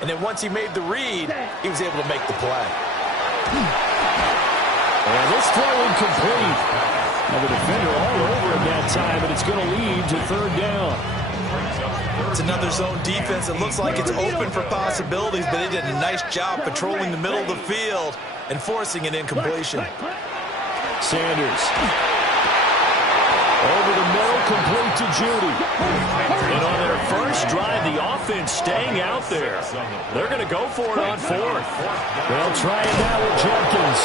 And then once he made the read, he was able to make the play. And this throw incomplete. Now the defender all over him that time, but it's going to lead to third down. It's another zone defense. It looks like it's open for possibilities, but they did a nice job patrolling the middle of the field and forcing an incompletion. Sanders. Over the middle, complete to Judy. And on their first drive, the offense staying out there. They're going to go for it on fourth. They'll try it now with Jenkins.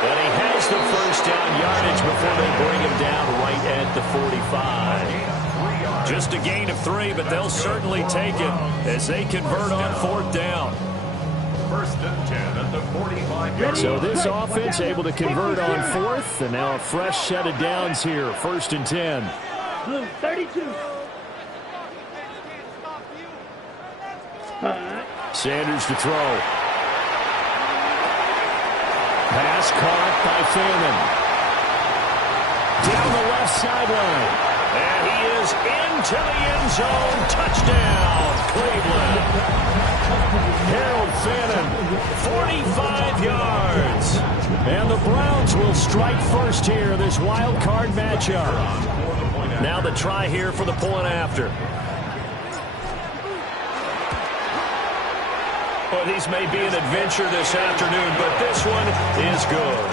And he has the first down yardage before they bring him down right at the 45. Just a gain of 3, but they'll certainly take it as they convert on fourth down. First and 10 at the 45. So this offense able to convert on fourth, and now a fresh set of downs here. First and 10. 32. Sanders to throw. Pass caught by Fannin. Down the left sideline. And he is into the end zone. Touchdown, Cleveland. Harold Fannin, 45 yards. And the Browns will strike first here, this wild card matchup. Now the try here for the point after. Well, these may be an adventure this afternoon, but this one is good.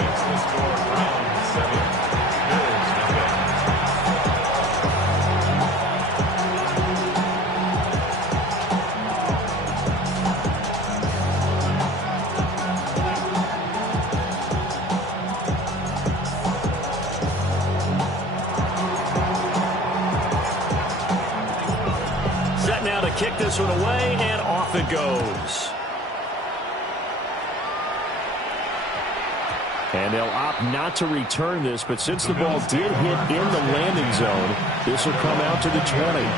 Set now to kick this one away, and off it goes. And they'll opt not to return this, but since the ball did hit in the landing zone, this will come out to the 20.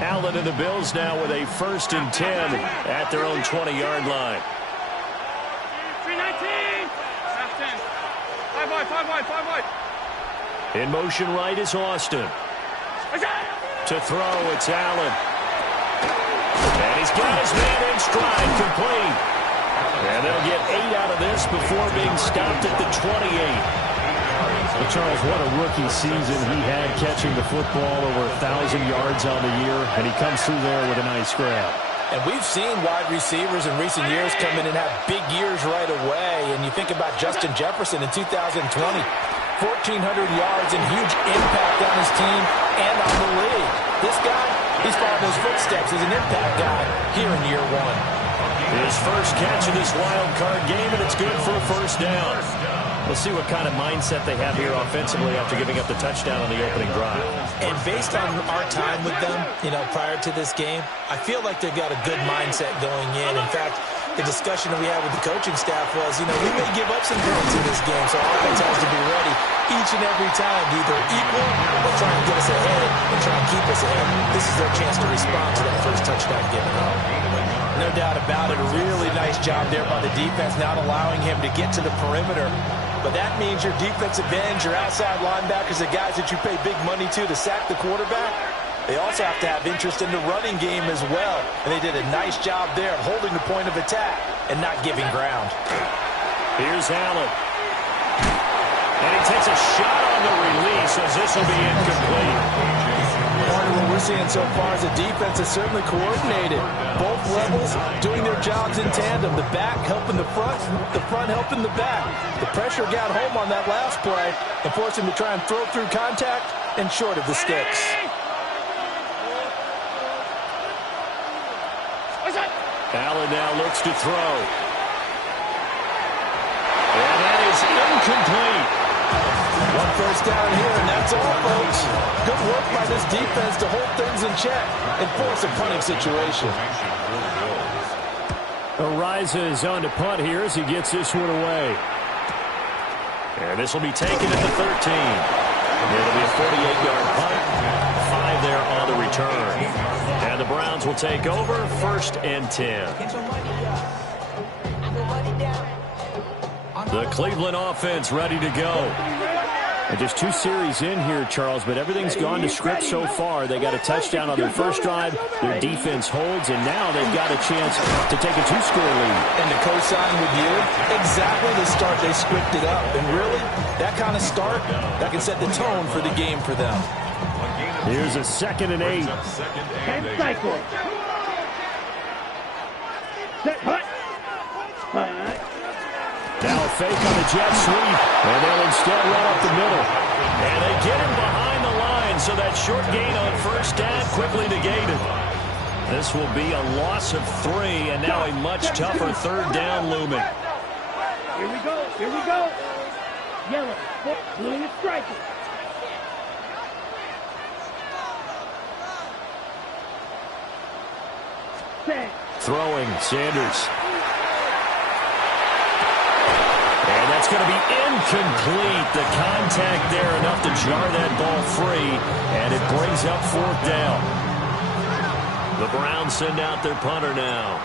Allen and the Bills now with a first and 10 at their own 20-yard line. 319. 5 wide. In motion right is Austin. To throw, it's Allen. And he's got his man in stride, complete. And they'll get 8 out of this before being stopped at the 28. Well, Charles, what a rookie season he had, catching the football over 1,000 yards on the year, and he comes through there with a nice grab. And we've seen wide receivers in recent years come in and have big years right away. And you think about Justin Jefferson in 2020, 1,400 yards and huge impact on his team and on the league. This guy, he's following those footsteps as an impact guy here in year one. His first catch of this wild card game, and it's good for a first down. We'll see what kind of mindset they have here offensively after giving up the touchdown on the opening drive. And based on our time with them, prior to this game, I feel like they've got a good mindset going in. In fact, the discussion that we had with the coaching staff was, we may give up some points in this game, so our offense has to be ready each and every time to either equal or try and get us ahead and try and keep us ahead. This is their chance to respond to that first touchdown given up. No doubt about it. A really nice job there by the defense, not allowing him to get to the perimeter. But that means your defensive ends, your outside linebackers, the guys that you pay big money to sack the quarterback, they also have to have interest in the running game as well. And they did a nice job there of holding the point of attack and not giving ground. Here's Allen. And he takes a shot on the release as this will be incomplete. Part of what we're seeing so far is the defense is certainly coordinated. Both levels doing their jobs in tandem. The back helping the front helping the back. The pressure got home on that last play and forced him to try and throw through contact and short of the sticks. Allen now looks to throw. And that is incomplete. One first down here, and that's all, folks. Good work by this defense to hold things in check and force a punting situation. Ariza is on to punt here as he gets this one away. And this will be taken at the 13. It'll be a 48-yard punt. 5 there on the return. Browns will take over 1st and 10. The Cleveland offense ready to go. And just 2 series in here, Charles, but everything's gone to script so far. They got a touchdown on their first drive. Their defense holds, and now they've got a chance to take a 2-score lead. And to co-sign with you, exactly the start they scripted up. And really, that kind of start, that can set the tone for the game for them. Here's a 2nd and 8. Cycle. Set, hut. Now a fake on the jet sweep, and they'll instead run up the middle. And they get him behind the line, so that short gain on 1st down quickly negated. This will be a loss of 3, and now a much tougher 3rd down looming. Here we go. Here we go. Yellow. Blue is striking. Set. Throwing, Sanders. And that's going to be incomplete. The contact there enough to jar that ball free, and it brings up 4th down. The Browns send out their punter now,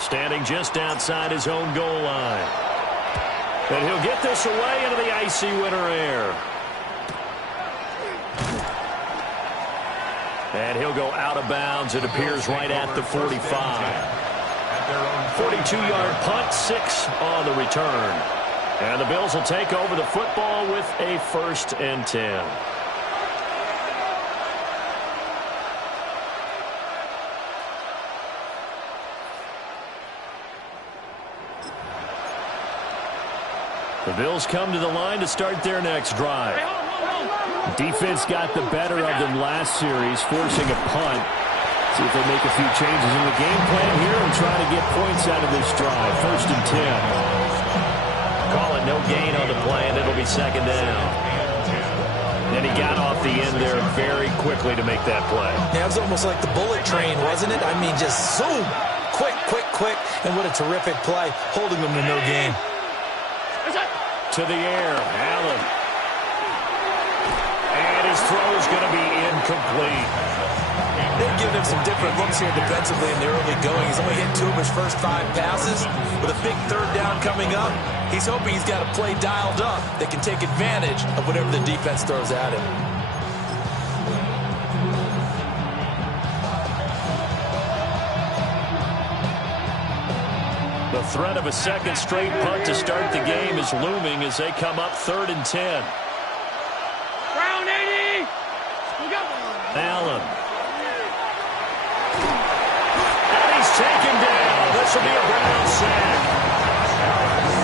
standing just outside his own goal line. And he'll get this away into the icy winter air. And he'll go out of bounds. It appears right at the 45. 42-yard punt, 6 on the return. And the Bills will take over the football with a 1st and 10. The Bills come to the line to start their next drive. Defense got the better of them last series, forcing a punt. See if they make a few changes in the game plan here and try to get points out of this drive. 1st and 10. Call it no gain on the play, and it'll be 2nd down. And he got off the end there very quickly to make that play. Yeah, it was almost like the bullet train, wasn't it? I mean, just zoom. Quick, quick, quick. And what a terrific play, holding them to no gain. To the air, Allen. And his throw is going to be incomplete. They've given him some different looks here defensively in the early going. He's only hit 2 of his first 5 passes. With a big 3rd down coming up, he's hoping he's got a play dialed up that can take advantage of whatever the defense throws at him. The threat of a 2nd straight punt to start the game is looming as they come up 3rd and 10. Brown 80. Allen. And he's taken down. This will be a Brown sack.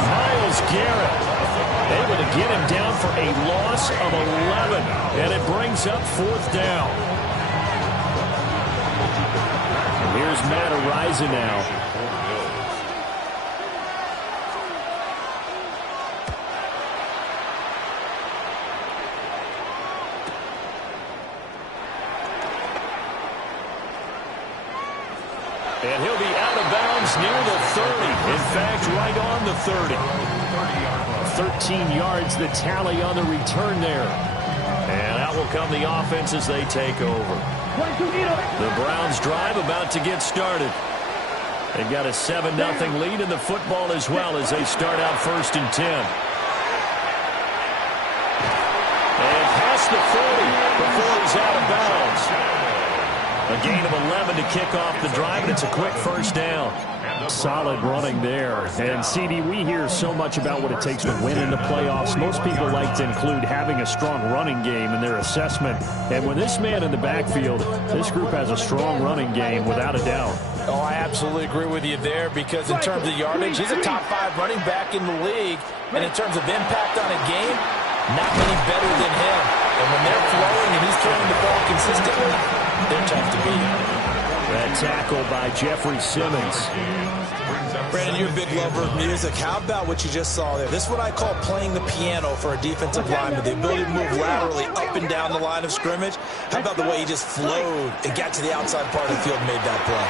Myles Garrett able to get him down for a loss of 11. And it brings up 4th down. And here's Matt Araiza now. And he'll be out of bounds near the 30. In fact, right on the 30. 13 yards the tally on the return there. And out will come the offense as they take over. The Browns drive about to get started. They've got a 7-0 lead in the football as well as they start out 1st and 10. And past the 40 before he's out of bounds. A gain of 11 to kick off the drive, and it's a quick 1st down. Solid running there. And, CD, we hear so much about what it takes to win in the playoffs. Most people like to include having a strong running game in their assessment. And when this man in the backfield, this group has a strong running game without a doubt. Oh, I absolutely agree with you there because in terms of yardage, he's a top 5 running back in the league. And in terms of impact on a game, not many better than him. And when they're flowing and he's throwing the ball consistently, they're tough to beat. That tackle by Jeffrey Simmons. Brandon, you're a big lover of music. How about what you just saw there? This is what I call playing the piano for a defensive lineman. The ability to move laterally up and down the line of scrimmage. How about the way he just flowed and got to the outside part of the field and made that play?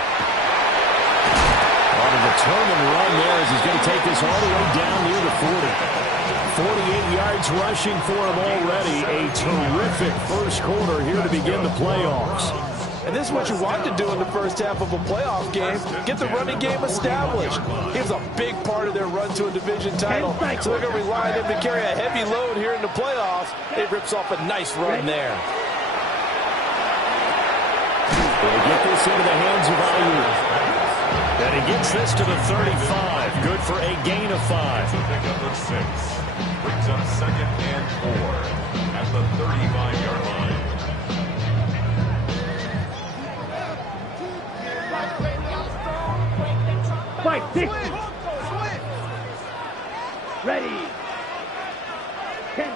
On a determined run there as he's going to take this all the way down near the 40. 48 yards rushing for him already. A terrific first quarter here to begin the playoffs. And this is what you want to do in the first half of a playoff game. Get the running game established. He was a big part of their run to a division title. So they're going to rely on him to carry a heavy load here in the playoffs. It rips off a nice run there. They get this into the hands of Ayuk. And he gets this to the 35. Good for a gain of 5. Pick up the 6. Brings up 2nd and 4 at the 35-yard line. Fight, 6. Ready. 10.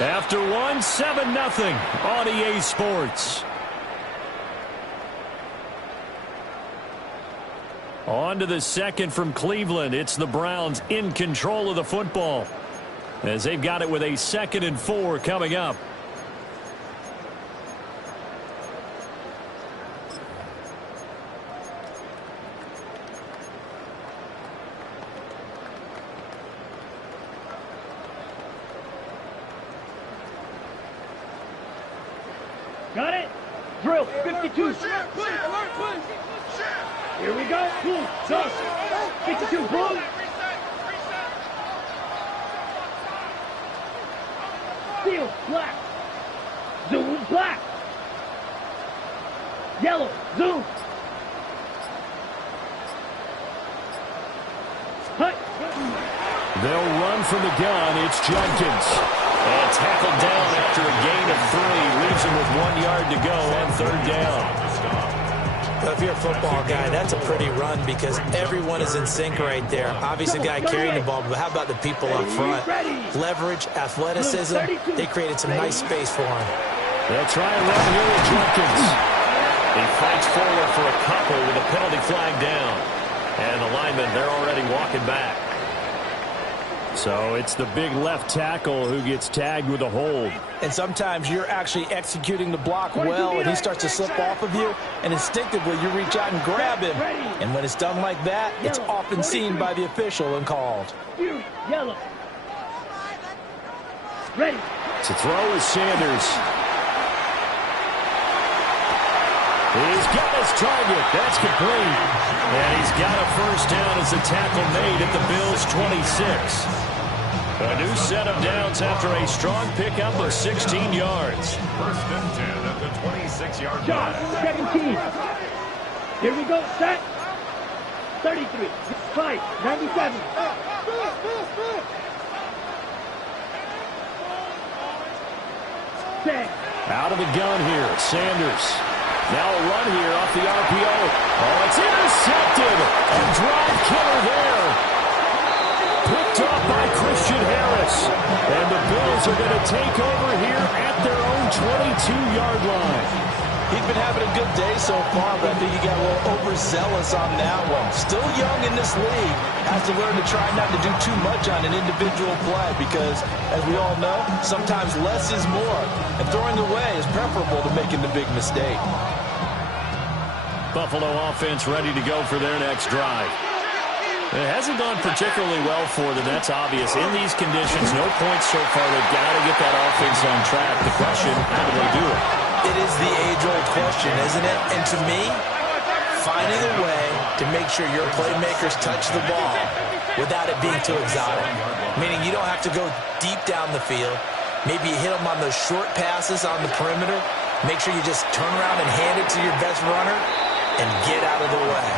After one, 7-0 on EA Sports. On to the second from Cleveland. It's the Browns in control of the football as they've got it with a 2nd and 4 coming up. Got it? Drill, 52. Here we go. Boom. Go. 52. Boom. Steel. Black. Zoom. Black. Yellow. Zoom. Hut. They'll run from the gun. It's Jenkins. And tackled down after a gain of 3. Leaves him with 1 yard to go on 3rd down. Well, if you're a football guy, that's a pretty run because everyone is in sync right there. Obviously, the guy carrying the ball, but how about the people up front? Leverage, athleticism, they created some nice space for him. They'll try and run here with Jenkins. He fights forward for a couple with a penalty flag down. And the linemen, they're already walking back. So it's the big left tackle who gets tagged with a hold. And sometimes you're actually executing the block well, and he starts to slip off of you, and instinctively you reach out and grab him. And when it's done like that, it's often seen by the official and called. Yellow. Ready. To throw is Sanders. He's got his target. That's complete. And he's got a first down as the tackle made at the Bills' 26. A new set of downs after a strong pickup of 16 yards. 1st and 10 at the 26-yard Shot. line. 17. Here we go. Set. 33. 5. 97. Set. Out of the gun here, Sanders. Now a run here off the RPO. Oh, it's intercepted. A drive killer there. Picked off by Christian Harris. And the Bills are going to take over here at their own 22-yard line. He's been having a good day so far, but I think he got a little overzealous on that one. Still young in this league. Has to learn to try not to do too much on an individual play because, as we all know, sometimes less is more. And throwing away is preferable to making the big mistake. Buffalo offense ready to go for their next drive. It hasn't gone particularly well for them, that's obvious. In these conditions, no points so far. They've got to get that offense on track. The question, how do they do it? It is the age-old question, isn't it? And to me, finding a way to make sure your playmakers touch the ball without it being too exotic. Meaning you don't have to go deep down the field. Maybe you hit them on those short passes on the perimeter. Make sure you just turn around and hand it to your best runner and get out of the way.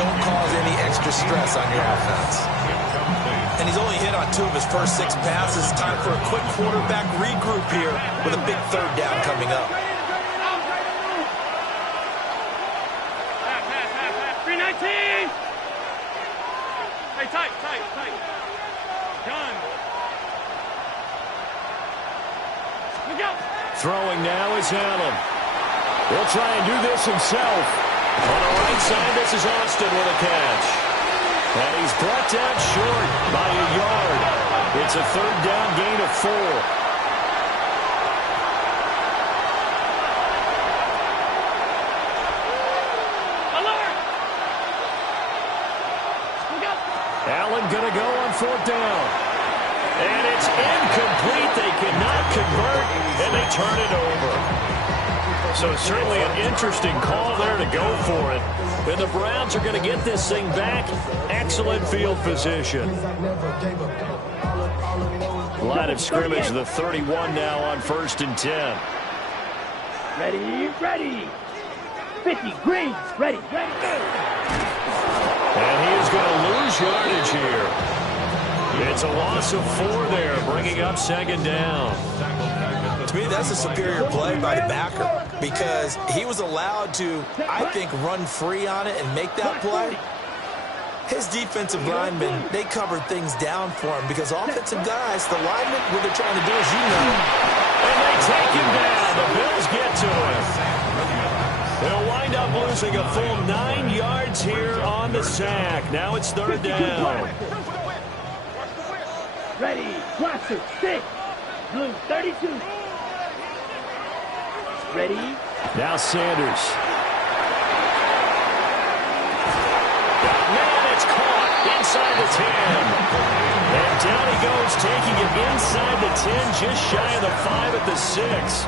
Don't cause any extra stress on your offense. And he's only hit on 2 of his first 6 passes. Time for a quick quarterback regroup here with a big 3rd down coming up. 319. Hey, tight. Done. Look out. Throwing now is Allen. He'll try and do this himself. On the right side, this is Austin with a catch. And he's brought down short by a yard. It's a 3rd down gain of 4. Alert. Look out. Allen going to go on 4th down. And it's incomplete. They cannot convert, and they turn it over. So certainly an interesting call there to go for it. And the Browns are going to get this thing back. Excellent field position. Line of scrimmage, the 31 now on 1st and 10. Ready. 50, green, ready. And he is going to lose yardage here. It's a loss of 4 there, bringing up 2nd down. To me, that's a superior play by the backer because he was allowed to, I think, run free on it and make that play. His defensive linemen, they covered things down for him because offensive guys, the linemen, what they're trying to do is, And they take him down. The Bills get to him. They'll wind up losing a full 9 yards here on the sack. Now it's 3rd down. Ready, blaster, 6, blue, 32. Ready. Now Sanders. Man, it's caught inside the 10. And down he goes, taking it inside the 10, just shy of the 5 at the 6.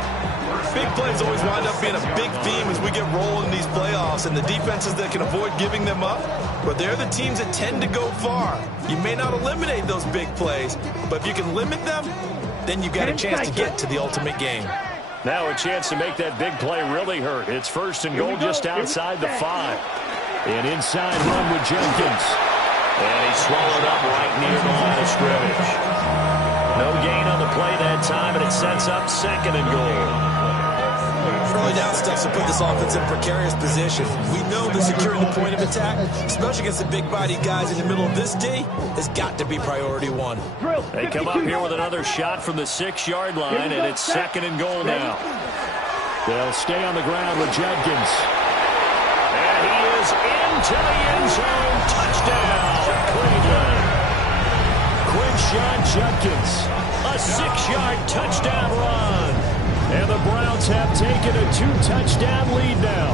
Big plays always wind up being a big theme as we get rolling in these playoffs, and the defenses that can avoid giving them up, but they're the teams that tend to go far. You may not eliminate those big plays, but if you can limit them, then you've got a chance to get to the ultimate game. Now a chance to make that big play really hurt. It's 1st and goal just outside the 5. An inside run with Jenkins. And he's swallowed up right near the line of scrimmage. No gain on the play that time, and it sets up 2nd and goal. Early down stuff to put this offense in a precarious position. We know that securing the point of attack, especially against the big-bodied guys in the middle of this D, has got to be priority 1. They come up here with another shot from the 6-yard line, and it's 2nd and goal now. They'll stay on the ground with Jenkins. And he is into the end zone. Touchdown, Cleveland. Quinshon Judkins, a 6-yard touchdown run. And the Browns have taken a 2-touchdown lead now.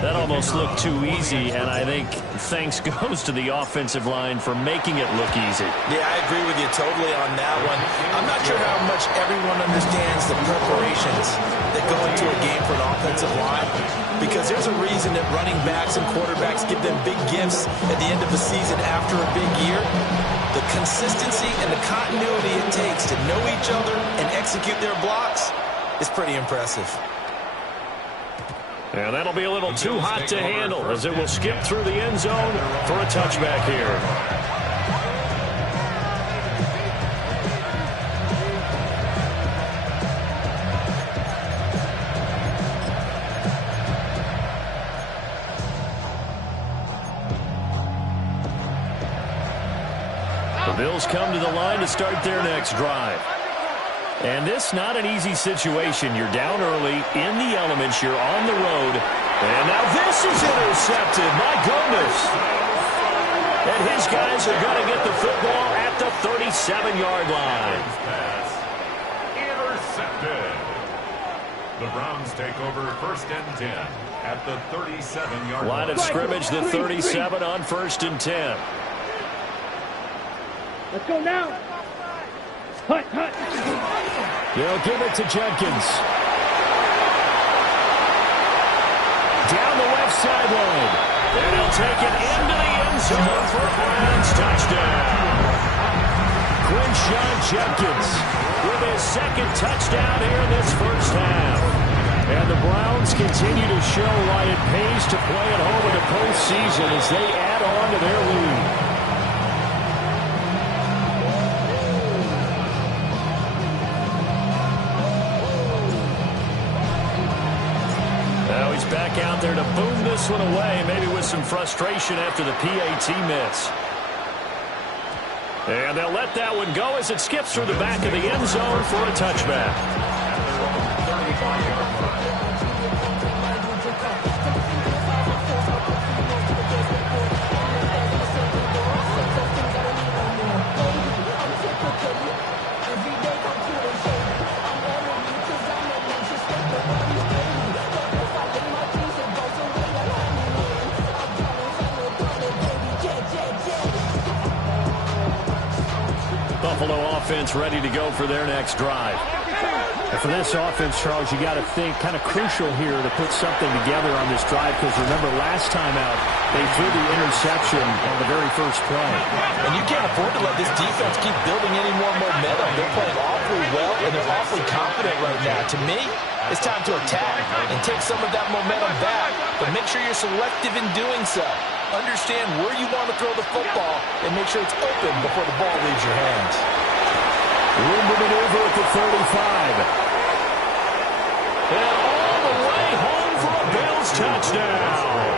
That almost looked too easy, and I think thanks goes to the offensive line for making it look easy. Yeah, I agree with you totally on that one. I'm not sure how much everyone understands the preparations that go into a game for an offensive line, because there's a reason that running backs and quarterbacks give them big gifts at the end of the season after a big year. The consistency and the continuity it takes to know each other and execute their blocks is pretty impressive. And that'll be a little too hot to handle as it will skip through the end zone for a touchback here. The Bills come to the line to start their next drive. And this not an easy situation. You're down early, in the elements, you're on the road. And now this is intercepted. My goodness. And his guys are going to get the football at the 37-yard line. Intercepted. The Browns take over 1st and 10 at the 37-yard line. Line of scrimmage, the 37 on 1st and 10. Let's go now. Hut. They'll give it to Jenkins. Down the left sideline. And he'll take it into the end zone for a Browns touchdown. Quinshon Jenkins with his 2nd touchdown here in this first half. And the Browns continue to show why it pays to play at home in the postseason as they add on to their lead. Now he's back out there to boom this one away, maybe with some frustration after the PAT miss. And they'll let that one go as it skips through the back of the end zone for a touchback. Buffalo offense ready to go for their next drive. And for this offense, Charles, you got to think kind of crucial here to put something together on this drive, because remember last time out, they threw the interception on the very first play. And you can't afford to let this defense keep building any more momentum. They're playing awfully well, and they're awfully confident right now. To me, it's time to attack and take some of that momentum back, but make sure you're selective in doing so. Understand where you want to throw the football and make sure it's open before the ball leaves your hands. Room to maneuver at the 35. And all the way home for a Bills touchdown.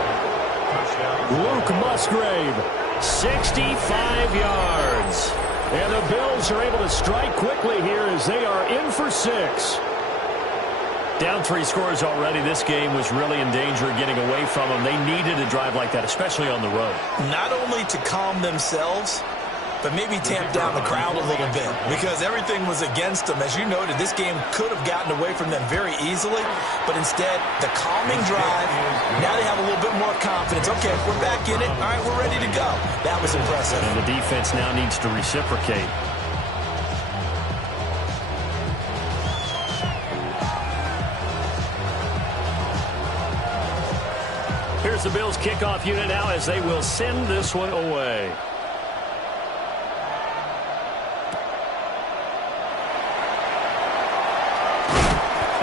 Luke Musgrave, 65 yards. And the Bills are able to strike quickly here as they are in for 6. Down 3 scores already. This game was really in danger of getting away from them. They needed a drive like that, especially on the road. Not only to calm themselves, but maybe tamp down the crowd a little bit, because everything was against them. As you noted, this game could have gotten away from them very easily, but instead, the calming drive, now they have a little bit more confidence. Okay, we're back in it. All right, we're ready to go. That was impressive. And the defense now needs to reciprocate. Here's the Bills kickoff unit now as they will send this one away.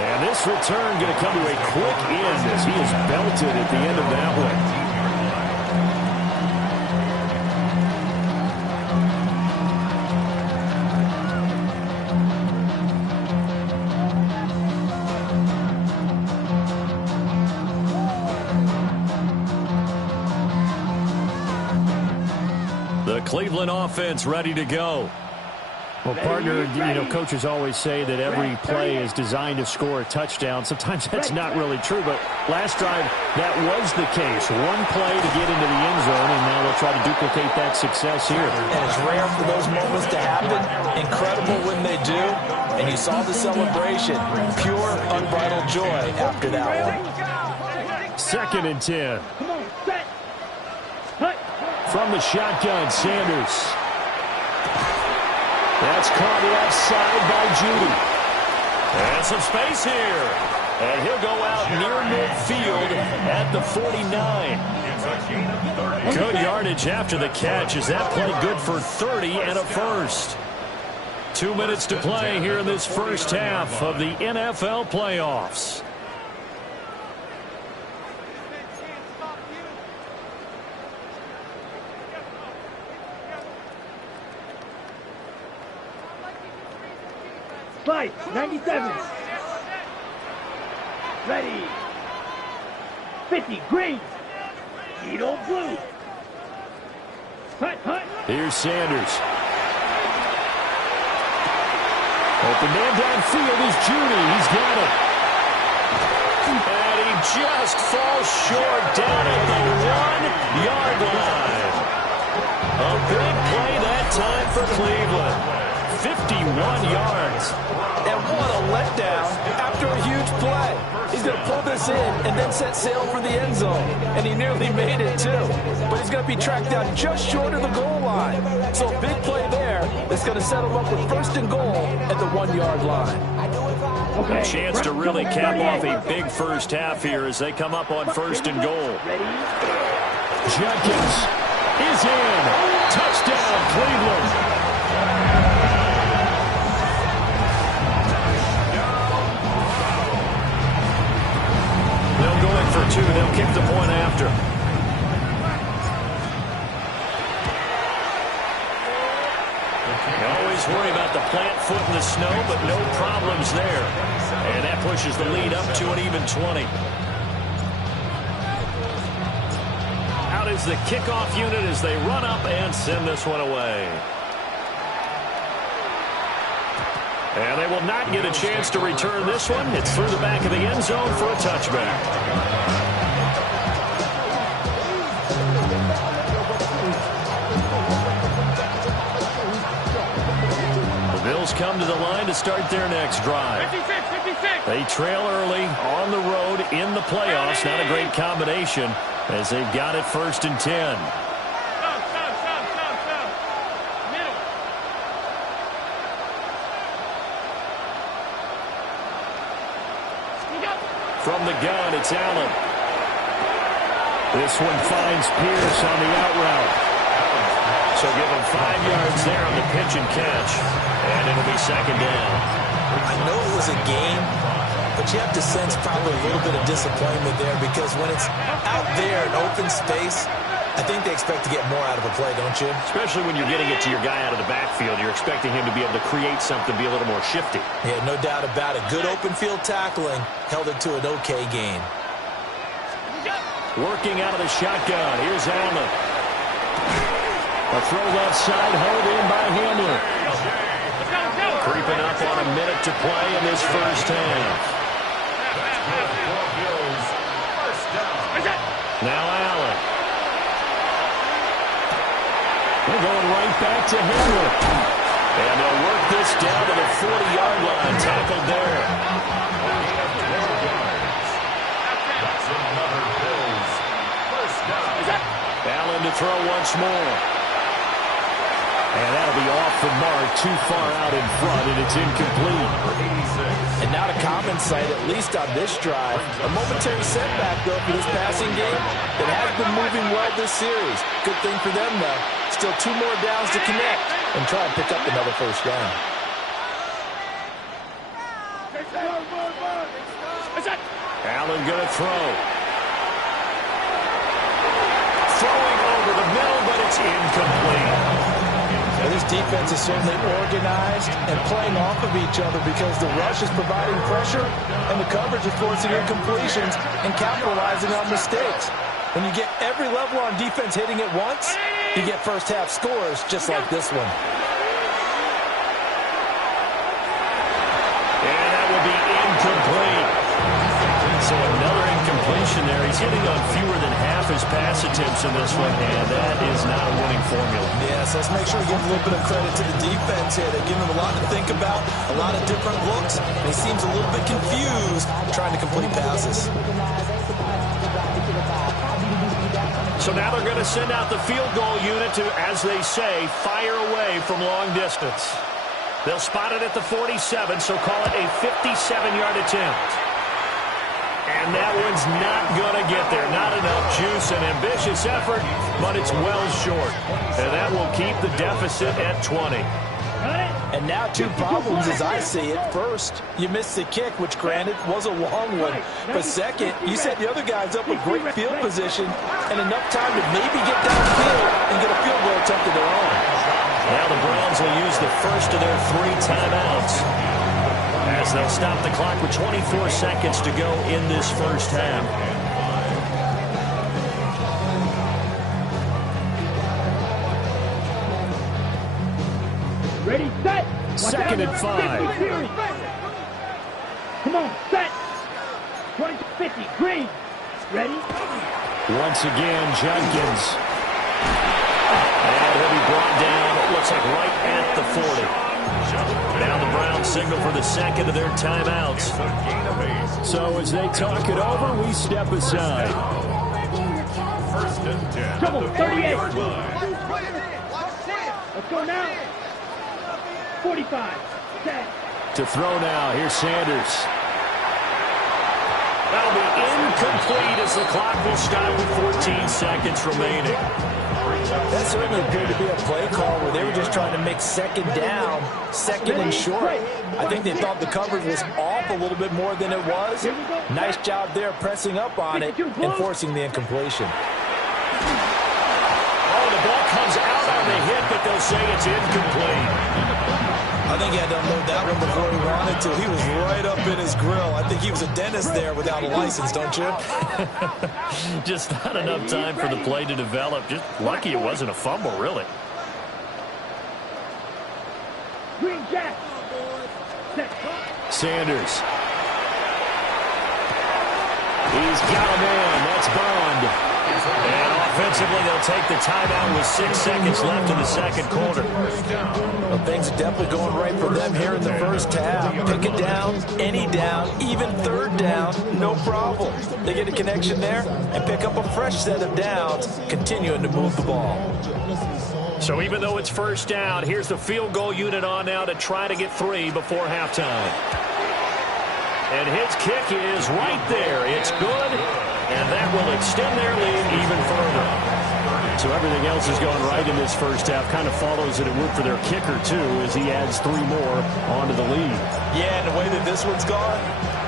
And this return going to come to a quick end as he is belted at the end of that one. The Cleveland offense ready to go. Well, partner, coaches always say that every play is designed to score a touchdown. Sometimes that's not really true, but last drive, that was the case. One play to get into the end zone, and now they'll try to duplicate that success here. And it's rare for those moments to happen. Incredible when they do. And you saw the celebration. Pure, unbridled joy after that one. 2nd and 10. From the shotgun, Sanders. That's caught left side by Judy. And some space here. And he'll go out near midfield at the 49. Good yardage after the catch. Is that play good for 30 and a first? 2 minutes to play here in this first half of the NFL playoffs. Fight, 97. Ready. 50, green. Needle blue. Hut, hut. Here's Sanders. Open man downfield is Judy. He's got it. And he just falls short down at the 1-yard line. A big play that time for Cleveland. 51 yards. And what a letdown after a huge play. He's going to pull this in and then set sail for the end zone. And he nearly made it, too. But he's going to be tracked down just short of the goal line. So a big play there that's going to set him up with 1st and goal at the 1-yard line. A chance to really cap off a big first half here as they come up on 1st and goal. Jenkins is in. Touchdown, Cleveland. They'll go in for 2. They'll kick the point after. You always worry about the plant foot in the snow, but no problems there. And that pushes the lead up to an even 20. Out is the kickoff unit as they run up and send this one away. And they will not get a chance to return this one. It's through the back of the end zone for a touchback. The Bills come to the line to start their next drive. 56. They trail early on the road in the playoffs. Not a great combination as they've got it 1st and 10. From the gun, it's Allen. This one finds Pierce on the out route. So give him 5 yards there on the pitch and catch. And it'll be second down. I know it was a game, but you have to sense probably a little bit of disappointment there because when it's out there in open space, I think they expect to get more out of a play, don't you? Especially when you're getting it to your guy out of the backfield. You're expecting him to be able to create something, be a little more shifty. Yeah, no doubt about it. Good open field tackling held it to an okay game. Working out of the shotgun. Here's Allen. A throw left side, held in by Hamler. Creeping up on a minute to play in this first half. Now Allen. They're going right back to Hamler. And they'll work this down to the 40-yard line. Tackled there. Allen to throw once more. And that'll be off the mark, too far out in front, and it's incomplete. And now to common sight, at least on this drive. A momentary setback, though, for this passing game that has been moving well this series. Good thing for them, though. Still 2 more downs to connect and try and pick up another first down. Allen going to throw. Throwing over the middle, but it's incomplete. Well, this defense is certainly organized and playing off of each other because the rush is providing pressure and the coverage is forcing incompletions and capitalizing on mistakes. When you get every level on defense hitting at once, you get first half scores just like this one. And that will be incomplete. So another incompletion there. He's hitting on fewer than half his pass attempts in this one, and that is not a winning formula. Yes, let's make sure we give a little bit of credit to the defense here. They give him a lot to think about, a lot of different looks, and he seems a little bit confused trying to complete passes. So now they're going to send out the field goal unit to, as they say, fire away from long distance. They'll spot it at the 47, so call it a 57-yard attempt. And that one's not going to get there. Not enough juice, an ambitious effort, but it's well short. And that will keep the deficit at 20. And now 2 problems as I see it. First, you missed the kick, which granted was a long one. But second, you set the other guys up with great field position and enough time to maybe get downfield and get a field goal attempt of their own. Now the Browns will use the first of their 3 timeouts, as they'll stop the clock with 24 seconds to go in this first half. Ready, set. Second and 5. Come on, set. 20-50, green. Ready? Once again, Jenkins. And he'll be brought down, it looks like right at the 40. Now the Browns signal for the second of their timeouts. So as they talk it over, we step aside. First and 10. Double, 38. Let's go now. 45. Set. To throw now, here's Sanders. That'll be incomplete as the clock will stop with 14 seconds remaining. That certainly appeared to be a play call where they were just trying to make second down, second and short. I think they thought the coverage was off a little bit more than it was. Nice job there pressing up on it and forcing the incompletion. Oh, the ball comes out on the hit, but they'll say it's incomplete. I think he had to unload that one before he wanted to. He was right up in his grill. I think he was a dentist there without a license, don't you? Just not enough time for the play to develop. Just lucky it wasn't a fumble, really. Green jack. Set. Sanders. He's got a man. That's Bond. And offensively, they'll take the timeout with 6 seconds left in the second quarter. Well, things are definitely going right for them here in the first half. Pick it down, any down, even third down, no problem. They get a connection there and pick up a fresh set of downs, continuing to move the ball. So even though it's first down, here's the field goal unit on now to try to get 3 before halftime. And his kick is right there. It's good, and that will extend their lead even further. So everything else is going right in this first half. Kind of follows that it would for their kicker, too, as he adds 3 more onto the lead. Yeah, and the way that this one's gone,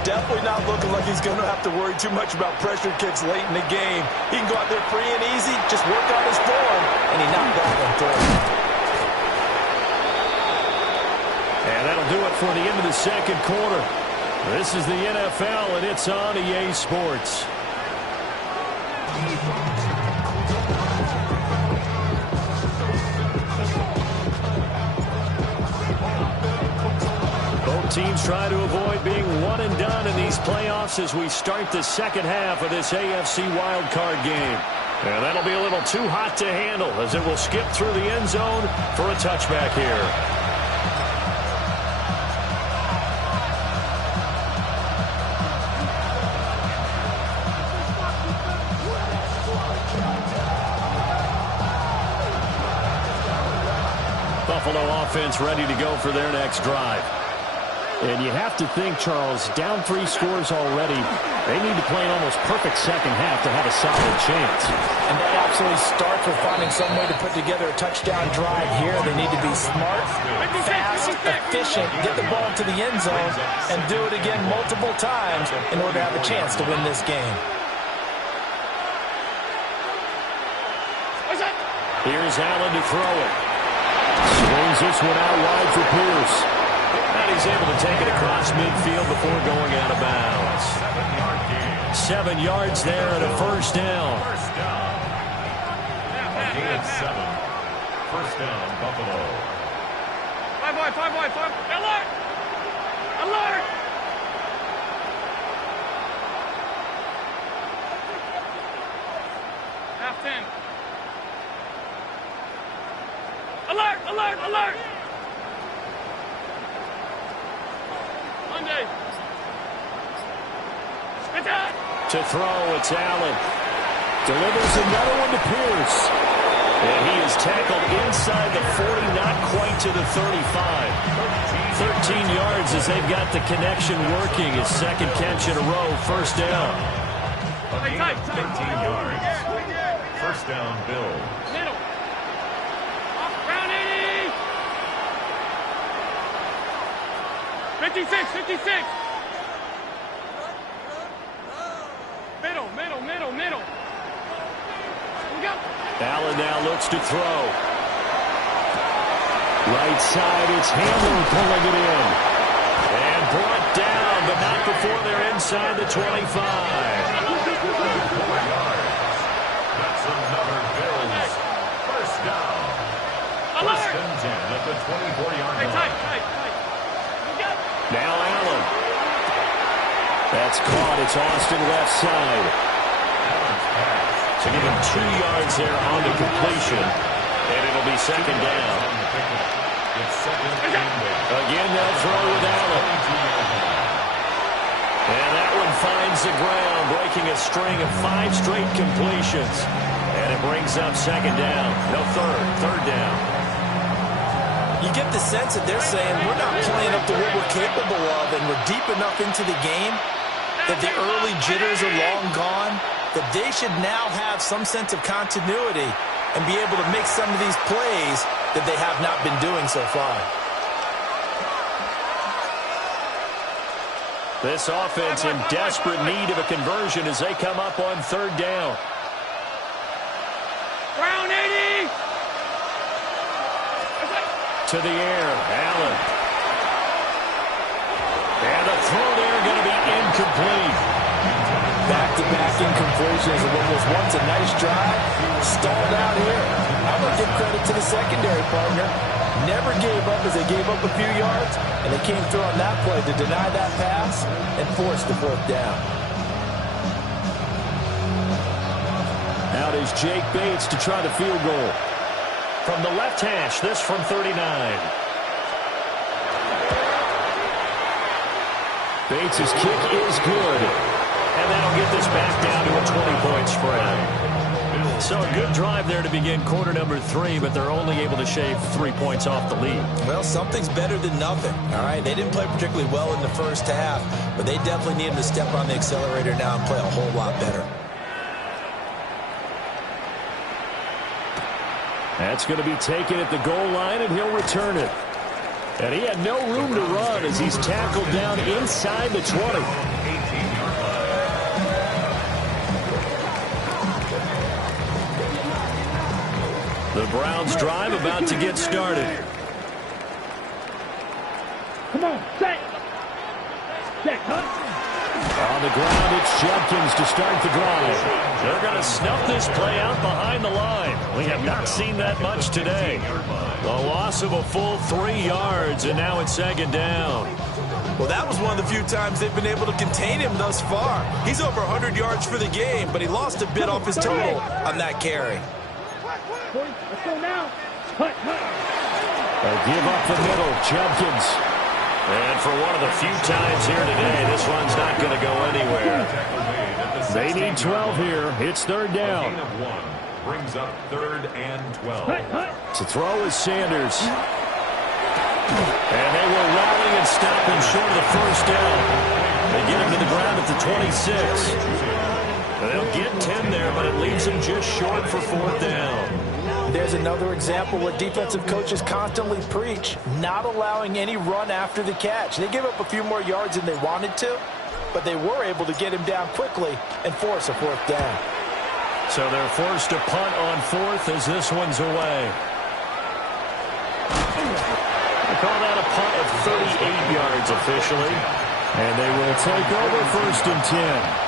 definitely not looking like he's going to have to worry too much about pressure kicks late in the game. He can go out there free and easy, just work on his form, and he knocked that one through. And that'll do it for the end of the second quarter. This is the NFL, and it's on EA Sports. Both teams try to avoid being one and done in these playoffs as we start the second half of this AFC wildcard game. And that'll be a little too hot to handle as it will skip through the end zone for a touchback here. Buffalo offense ready to go for their next drive. And you have to think, Charles, down 3 scores already, they need to play an almost perfect second half to have a solid chance. And that absolutely starts with finding some way to put together a touchdown drive here. They need to be smart, fast, efficient, get the ball to the end zone, and do it again multiple times in order to have a chance to win this game. Here's Allen to throw it. Swings this one out wide for Pierce. And he's able to take it across midfield before going out of bounds. 7 yards there and a first down. Gain of 7. First down, Buffalo. 5 wide. Alert! Alert! Half 10. Alert! Monday. To throw, it's Allen. Delivers another one to Pierce. And he is tackled inside the 40, not quite to the 35. 13 yards as they've got the connection working. His second catch in a row, first down. A gain of 13 yards. First down, Bills. Middle. Round 80. 56. Middle. Here we go. Allen now looks to throw. Right side, it's Hamler pulling it in. And brought down, but not before they're inside the 25. 4 yards. That's another Bills. First down. First and 10 at the 24-yard line. Tight. Now Allen. That's caught. It's Austin left side. So give him 2 yards there on the completion. And it'll be second down. Again, they'll throw with Allen. And that one finds the ground, breaking a string of 5 straight completions. And it brings up second down. No, third down. You get the sense that they're saying we're not playing up to what we're capable of, and we're deep enough into the game that the early jitters are long gone, that they should now have some sense of continuity and be able to make some of these plays that they have not been doing so far. This offense in desperate need of a conversion as they come up on third down. Round 80. To the air, Allen. And the throw there going to be incomplete. Back-to-back incompletions of what was once a nice drive. Stalled out here. I'm going to give credit to the secondary partner. Never gave up as they gave up a few yards, and they came through on that play to deny that pass and force the fourth down. Out is Jake Bates to try the field goal. From the left hash, this from 39. Bates' kick is good. And that'll get this back down to a 20-point spread. So a good drive there to begin quarter number 3, but they're only able to shave 3 points off the lead. Well, something's better than nothing, all right? They didn't play particularly well in the first half. but they definitely need him to step on the accelerator now and play a whole lot better. That's going to be taken at the goal line, and he'll return it. And he had no room to run as he's tackled down inside the 20. The Browns drive about to get started. Come on, set. Set, cut. On the ground, it's Jenkins to start the drive. They're going to snuff this play out behind the line. We have not seen that much today. The loss of a full 3 yards, and now it's second down. Well, that was one of the few times they've been able to contain him thus far. He's over 100 yards for the game, but he lost a bit off his total on that carry. Let's go now. Cut, cut. A give up the middle, Jenkins. And for one of the few times here today, this one's not going to go anywhere. They need 12 here. It's third down. Brings up 3rd and 12. To throw is Sanders. And they will rally and stop him short of the first down. They get him to the ground at the 26. They'll get 10 there, but it leaves him just short for 4th down. There's another example what defensive coaches constantly preach, not allowing any run after the catch. They gave up a few more yards than they wanted to, but they were able to get him down quickly and force a 4th down. So they're forced to punt on 4th as this one's away. They call that a punt of 38 yards officially. And they will take over 1st and 10.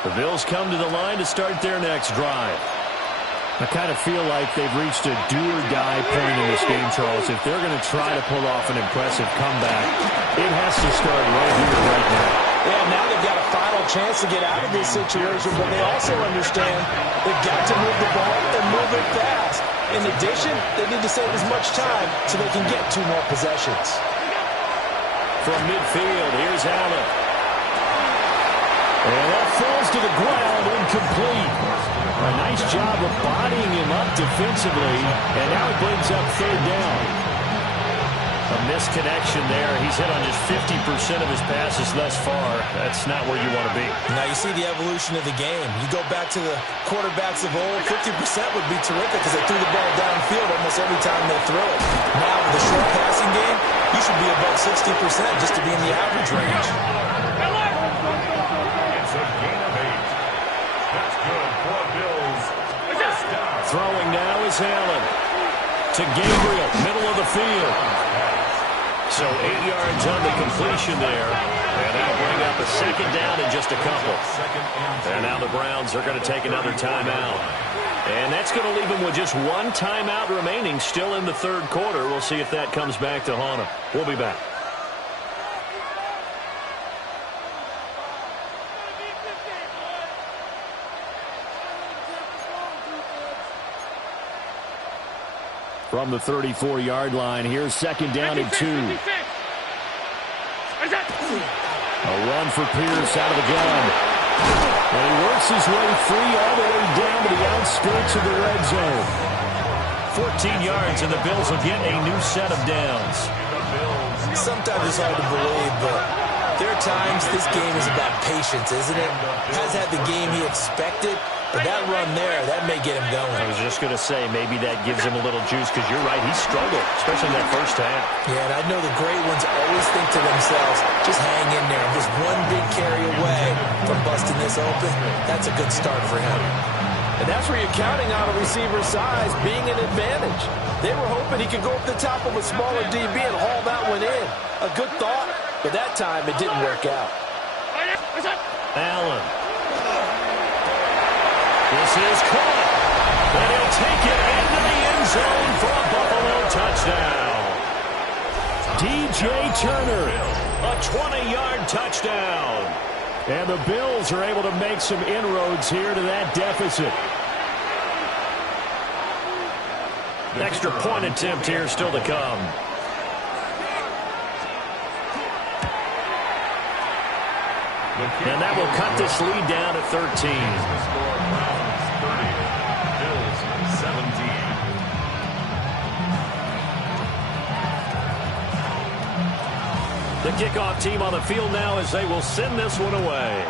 The Bills come to the line to start their next drive. I kind of feel like they've reached a do-or-die point in this game, Charles. If they're going to try to pull off an impressive comeback, it has to start right here, right now. Yeah, now they've got a final chance to get out of this situation, but they also understand they've got to move the ball and move it fast. In addition, they need to save as much time so they can get 2 more possessions. From midfield, here's Allen. And that falls to the ground, incomplete. A nice job of bodying him up defensively, and now it brings up 3rd down. A misconnection there. He's hit on just 50% of his passes thus far. That's not where you want to be. Now you see the evolution of the game. You go back to the quarterbacks of old, 50% would be terrific because they threw the ball downfield almost every time they throw it. Now with the short passing game, you should be above 60% just to be in the average range. It's a gain of 8. That's good for the Bills. First down. Throwing now is Allen. To Gabriel, middle of the field. So 8 yards on the completion there. And that'll bring up a second down in just a couple. And now the Browns are going to take another timeout. And that's going to leave them with just 1 timeout remaining still in the 3rd quarter. We'll see if that comes back to haunt them. We'll be back. From the 34-yard line, here's 2nd down and 2. A run for Pierce out of the gun. And he works his way free all the way down to the outskirts of the red zone. 14 yards, and the Bills will get a new set of downs. Sometimes it's hard to believe, but there are times this game is about patience, isn't it? Has had the game he expected, but that run there, that may get him going. I was just going to say, maybe that gives him a little juice, because you're right, he struggled, especially in that first half. Yeah, and I know the great ones always think to themselves, just hang in there. Just one big carry away from busting this open. That's a good start for him. And that's where you're counting on a receiver's size being an advantage. They were hoping he could go up the top of a smaller DB and haul that one in. A good thought, but that time it didn't work out. Allen. This is caught. And he'll take it into the end zone for a Buffalo touchdown. DJ Turner. A 20-yard touchdown. And the Bills are able to make some inroads here to that deficit. Extra point attempt here still to come. And that will cut this lead down to 13. The score, Browns 30, Bills 17. The kickoff team on the field now as they will send this one away.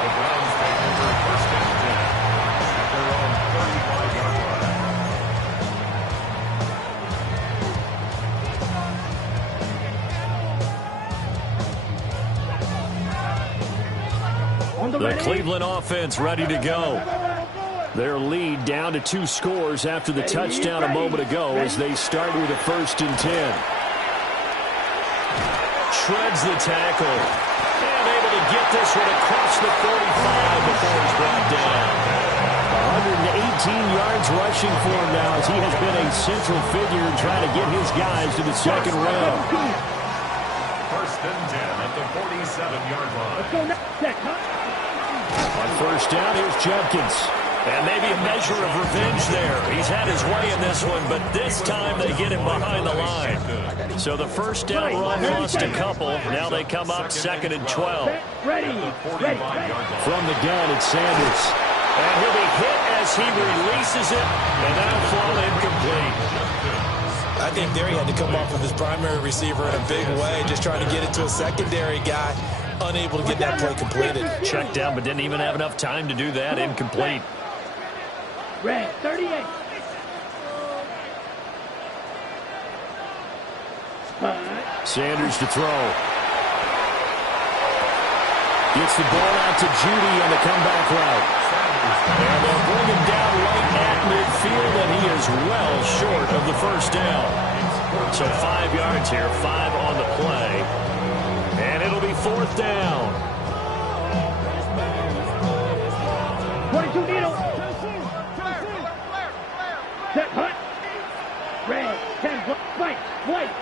The Browns take over first and 10 at their own 35-yard line. The Cleveland offense ready to go. Their lead down to 2 scores after the touchdown a moment ago as they start with a 1st and 10. Shreds the tackle. And able to get this one across the 45 before he's brought down. 118 yards rushing for him now as he has been a central figure in trying to get his guys to the second round. 1st and 10 at the 47-yard line. On 1st down, here's Jenkins. And maybe a measure of revenge there. He's had his way in this one, but this time they get him behind the line. So the 1st down run lost a couple. Now they come up 2nd and 12. From the gun, it's Sanders. And he'll be hit as he releases it, and that'll fall incomplete. I think there he had to come off of his primary receiver in a big way, just trying to get it to a secondary guy, unable to get that play completed. Checked down, but didn't even have enough time to do that. Incomplete. Red 38. Sanders to throw. Gets the ball out to Judy on the comeback route. And they'll bring him down right at midfield, and he is well short of the 1st down. So 5 yards here, 5 on the play. And it'll be 4th down. 22 needle. Set hut. Red 10 white.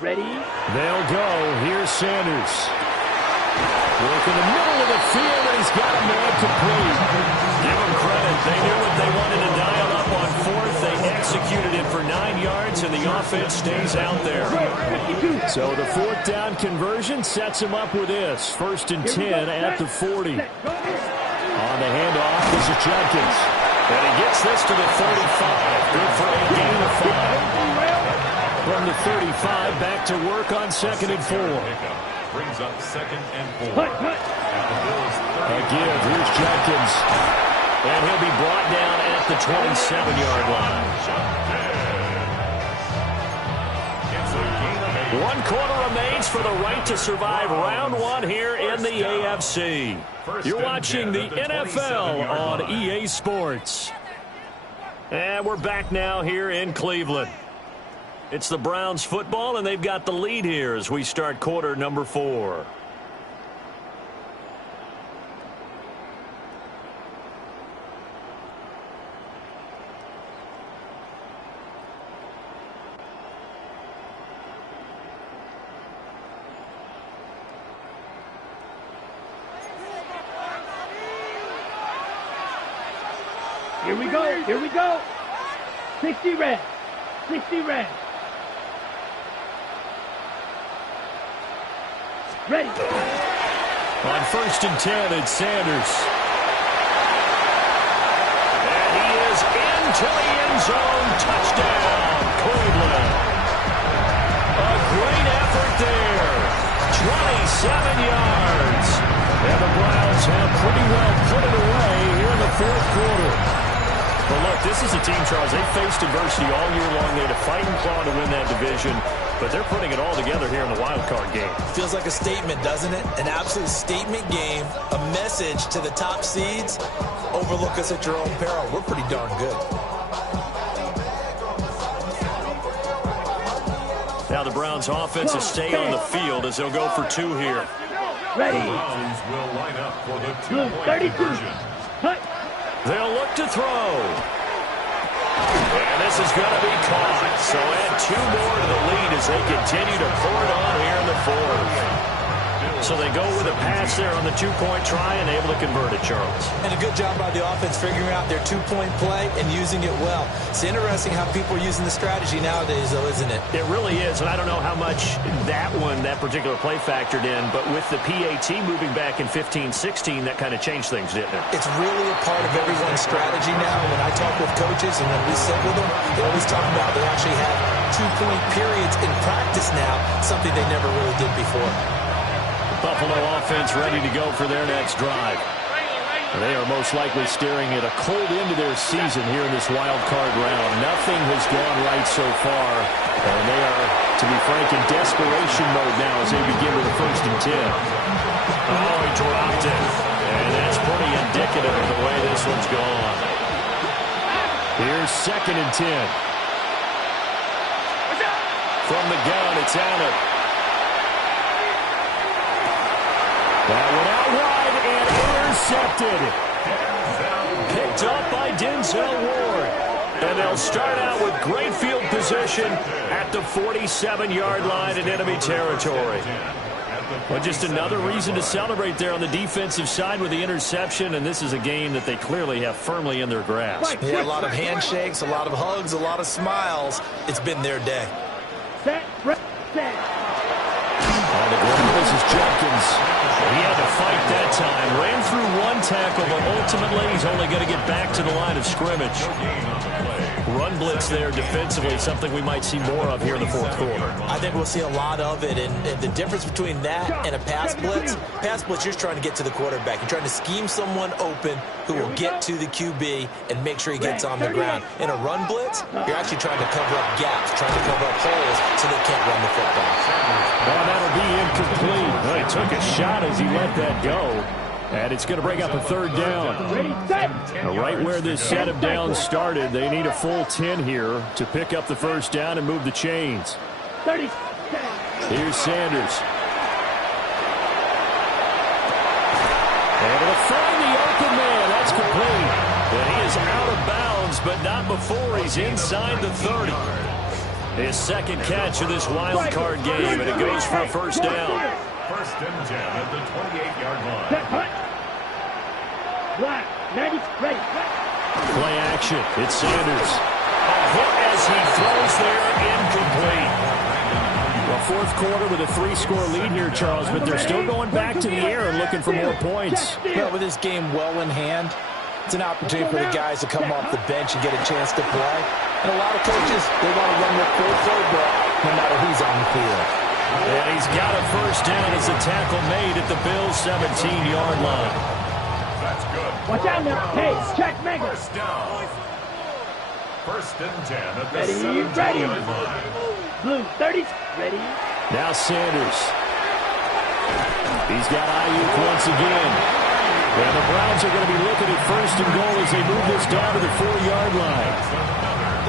Ready? They'll go. Here's Sanders. Work in the middle of the field, and he's got a man complete. Give them credit. They knew what they wanted to dial up on 4th. They executed it for 9 yards, and the offense stays out there. So the 4th down conversion sets him up with this. 1st and 10 at the 40. On the handoff, this is Jenkins. And he gets this to the 35. Good for a gain of 5. From the 35, back to work on 2nd and 4. Brings up 2nd and 4. Again, here's Jenkins. And he'll be brought down at the 27-yard line. 1 quarter remains for the right to survive round 1 here in the AFC. You're watching the NFL on EA Sports. And we're back now here in Cleveland. It's the Browns football, and they've got the lead here as we start quarter number 4. Here we go. 60 red. 60 red. Ready. On 1st and 10, it's Sanders. And he is into the end zone. Touchdown, Cleveland. A great effort there. 27 yards. And the Browns have pretty well put it away here in the 4th quarter. But look, this is a team, Charles, they faced adversity all year long. They had to fight and claw to win that division, but they're putting it all together here in the wild card game. Feels like a statement, doesn't it? An absolute statement game, a message to the top seeds. Overlook us at your own peril. We're pretty darn good. Now the Browns offense has stayed on the field as they'll go for 2 here. Ready. The Browns will line up for the 2-point conversion. They'll look to throw. And this is going to be caught. So add 2 more to the lead as they continue to pour it on here in the 4th. So they go with a pass there on the two-point try and able to convert it, Charles. And a good job by the offense figuring out their two-point play and using it well. It's interesting how people are using the strategy nowadays, though, isn't it? It really is, and I don't know how much that particular play factored in, but with the PAT moving back in 15-16, that kind of changed things, didn't it? It's really a part of everyone's strategy now. When I talk with coaches and when we sit with them, they always talk about they actually have two-point periods in practice now, something they never really did before. Buffalo offense ready to go for their next drive. They are most likely staring at a cold end to their season here in this wild card round. Nothing has gone right so far, and they are, to be frank, in desperation mode now as they begin with the 1st and 10. Oh, he dropped it, and that's pretty indicative of the way this one's gone. Here's 2nd and 10. From the gun, it's Allen. That one out wide and intercepted. Picked up by Denzel Ward. And they'll start out with great field position at the 47-yard line in enemy territory. Well, just another reason to celebrate there on the defensive side with the interception, and this is a game that they clearly have firmly in their grasp. Yeah, a lot of handshakes, a lot of hugs, a lot of smiles. It's been their day. Set. On the ground, this is Jenkins. He had to fight that time. Ran through one tackle, but ultimately he's only going to get back to the line of scrimmage. Run blitz there defensively, something we might see more of here in the 4th quarter. I think we'll see a lot of it, and the difference between that and a pass blitz, you're just trying to get to the quarterback. You're trying to scheme someone open who will get to the QB and make sure he gets on the ground. In a run blitz, you're actually trying to cover up gaps, trying to cover up holes so they can't run the football. Well, that'll be incomplete. Well, he took a shot as he let that go. And it's going to bring up a 3rd down. Right where this set of downs started, they need a full 10 here to pick up the 1st down and move the chains. 30. Here's Sanders. Able to find the open man. That's complete. And he is out of bounds, but not before he's inside the 30. His 2nd catch of this wild card game, and it goes for a 1st down. 1st and 10 at the 28-yard line. Black, 90, ready. Play action. It's Sanders. A hit as he throws there, incomplete. Well, 4th quarter with a 3-score lead here, Charles, but they're still going back to the air and looking for more points. Well, with this game well in hand, it's an opportunity for the guys to come off the bench and get a chance to play. And a lot of coaches, they want to run their full playbook no matter who's on the field. And he's got a 1st down as a tackle made at the Bills' 17-yard line. That's good. Watch out now. Hey, check Mega. 1st down. 1st and 10 at the Ready. 17-yard line. Blue, 30. Ready. Now Sanders. He's got Ayuk once again. And the Browns are going to be looking at 1st and goal as they move this down to the 4-yard line.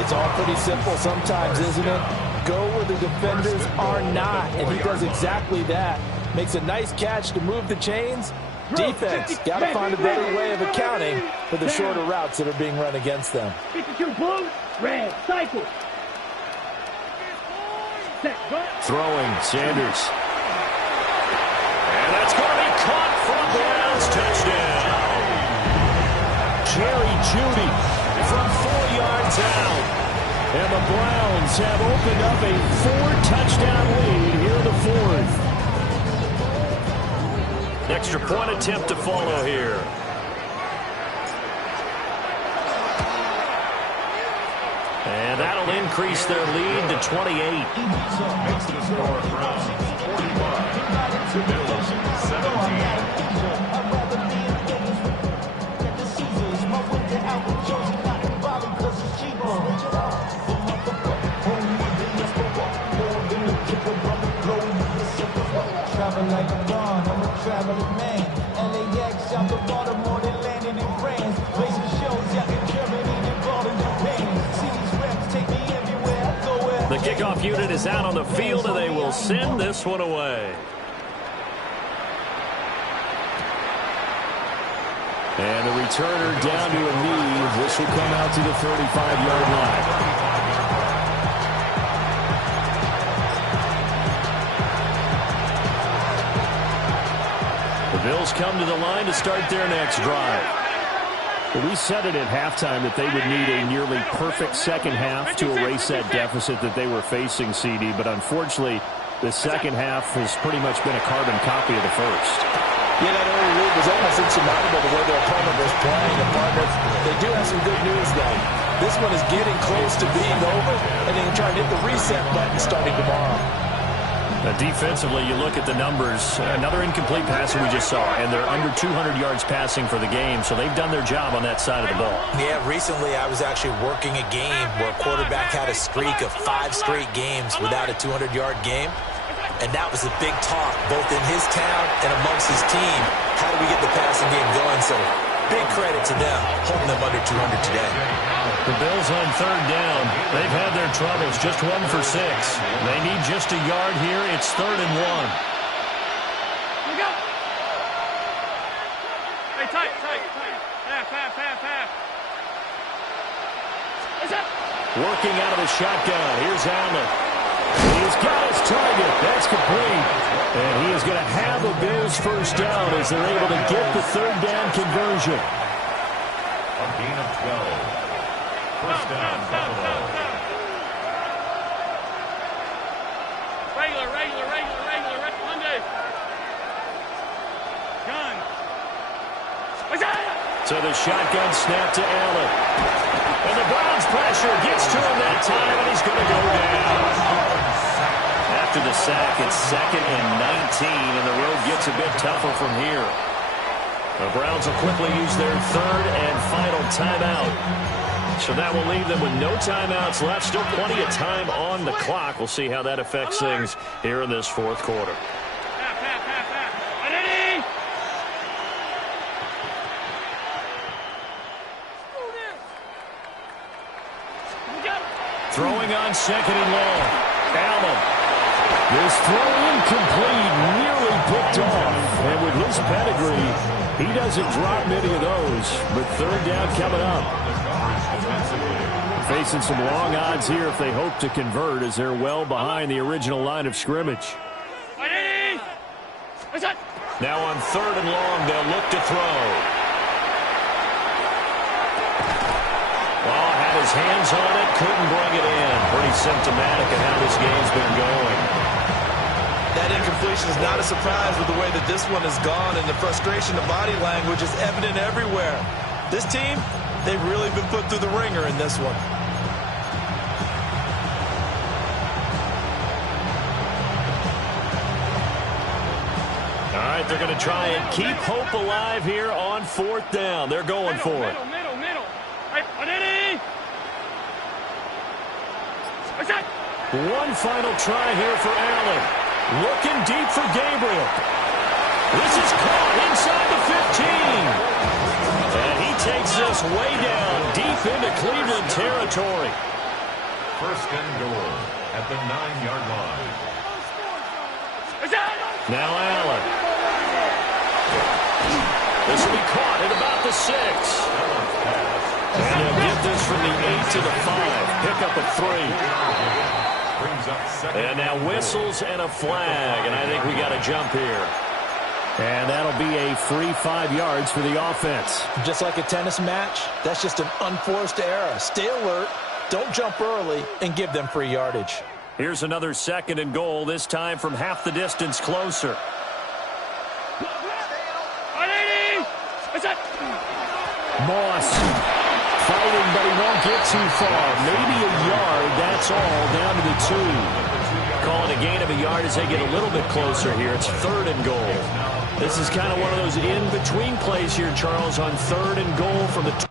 It's all pretty simple sometimes, isn't it? Go where the defenders are not, and he does exactly that. Makes a nice catch to move the chains. Defense, got to find a better way of accounting for the shorter routes that are being run against them. 52 blue, red, cycle. Set, go. Throwing, Sanders. And that's going to be caught for a Browns touchdown. Jerry Jeudy from 4 yards out. And the Browns have opened up a 4-touchdown lead here in the 4th. Extra point attempt to follow here. And that'll increase their lead to 28. Makes the score Browns 45 to Bills 17. Like I'm gone, I'm a traveling man. LAX out to Baltimore, they landing in France. Placing shows out in Germany, they ball in Japan. See these reps take me everywhere I go. The kickoff unit is out on the field, and they will send this one away. And the returner down to a knee. This will come out to the 35-yard line. Bills come to the line to start their next drive. We said it at halftime that they would need a nearly perfect second half to erase that deficit that they were facing, CD. But unfortunately, the second half has pretty much been a carbon copy of the first. Yeah, that early lead was almost insurmountable the way their opponent was playing. And partner, they do have some good news, though. This one is getting close to being over, and they can try and hit the reset button starting tomorrow. Defensively, you look at the numbers. Another incomplete pass we just saw, and they're under 200 yards passing for the game, so they've done their job on that side of the ball. Yeah, recently I was actually working a game where a quarterback had a streak of 5 straight games without a 200-yard game, and that was a big talk both in his town and amongst his team. How do we get the passing game going? So big credit to them, holding them under 200 today. The Bills on third down. They've had their troubles, just 1 for 6. They need just a yard here. It's 3rd and 1. Here we go. Hey, tight. Half. What's up? Working out of the shotgun. Here's Allen. He's got his target. That's complete. And he is going to have a Bills first down as they're able to get the third down conversion. A gain of 12. First down, Buffalo. Regular. Monday. Gun. What's that? So the shotgun snap to Allen. And the Browns pressure gets to him that time, and he's going to go down. After the sack, it's 2nd and 19, and the road gets a bit tougher from here. The Browns will quickly use their third and final timeout. So that will leave them with no timeouts left. Still plenty of time on the clock. We'll see how that affects things here in this fourth quarter. Half. Ready? Throwing on 2nd and long. Allen. This throw incomplete, nearly picked off. And with his pedigree, he doesn't drop many of those. But third down coming up. Facing some long odds here if they hope to convert, as they're well behind the original line of scrimmage. Ready? What's that? Now on 3rd and long, they'll look to throw. Well, had his hands on it, couldn't bring it in. Pretty symptomatic of how this game's been going. That incompletion is not a surprise with the way that this one has gone, and the frustration of body language is evident everywhere. This team, they've really been put through the ringer in this one. All right, they're going to try and keep hope alive here on 4th down. They're going for it. Middle. Right, ready? What's that? One final try here for Allen. Looking deep for Gabriel. This is caught inside the 15. And he takes this way down deep into Cleveland territory. First and goal at the 9-yard line. What's that? Now Allen. This will be caught at about the 6. And they'll get this from the 8 to the 5. Pick up a 3. Brings up 2nd. And now whistles and a flag. And I think we got a jump here. And that'll be a free 5 yards for the offense. Just like a tennis match, that's just an unforced error. Stay alert, don't jump early, and give them free yardage. Here's another 2nd and goal, this time from half the distance closer. Ready? What's that? Moss fighting, but he won't get too far. Maybe a yard, that's all, down to the 2. Calling a gain of a yard as they get a little bit closer here. It's 3rd and goal. This is kind of one of those in-between plays here, Charles, on 3rd and goal from the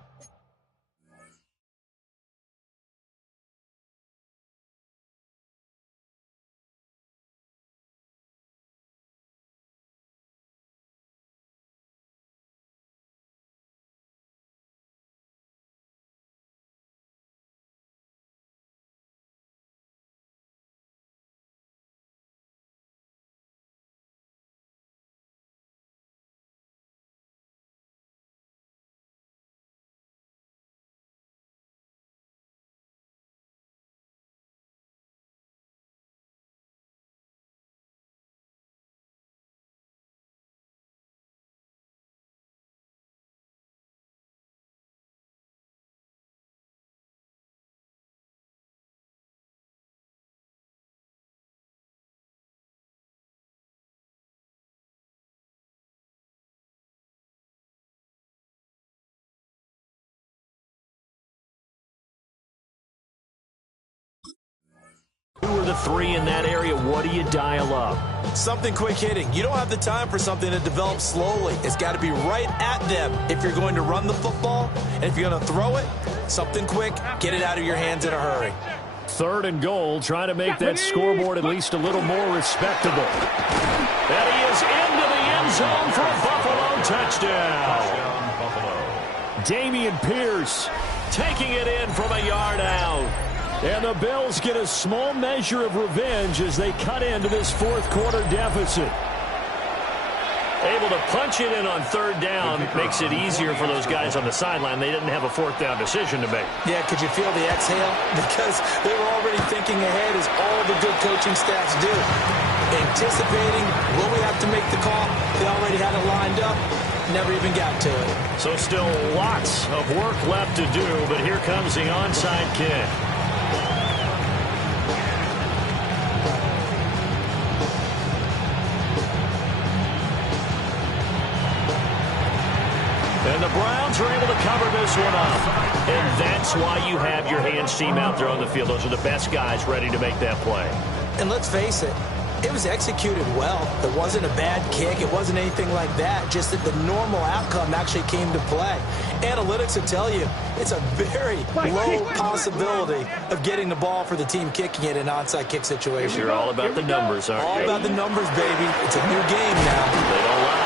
the 3 in that area, what do you dial up? Something quick hitting. You don't have the time for something to develop slowly. It's got to be right at them if you're going to run the football. And if you're going to throw it, something quick, get it out of your hands in a hurry. 3rd and goal, trying to make that scoreboard at least a little more respectable. And he is into the end zone for a Buffalo touchdown. Dameon Pierce taking it in from a yard out. And the Bills get a small measure of revenge as they cut into this 4th quarter deficit. Able to punch it in on 3rd down makes it easier for those guys on the sideline. They didn't have a 4th down decision to make. Yeah, could you feel the exhale? Because they were already thinking ahead, as all the good coaching staffs do. Anticipating, will we have to make the call? They already had it lined up. Never even got to it. So still lots of work left to do, but here comes the onside kick. And the Browns are able to cover this one up. And that's why you have your hands team out there on the field. Those are the best guys ready to make that play. And let's face it, it was executed well. It wasn't a bad kick. It wasn't anything like that. Just that the normal outcome actually came to play. Analytics will tell you it's a very low possibility of getting the ball for the team kicking it in an onside kick situation. You're all about the numbers, aren't you? All about the numbers, baby. It's a new game now. They don't lie.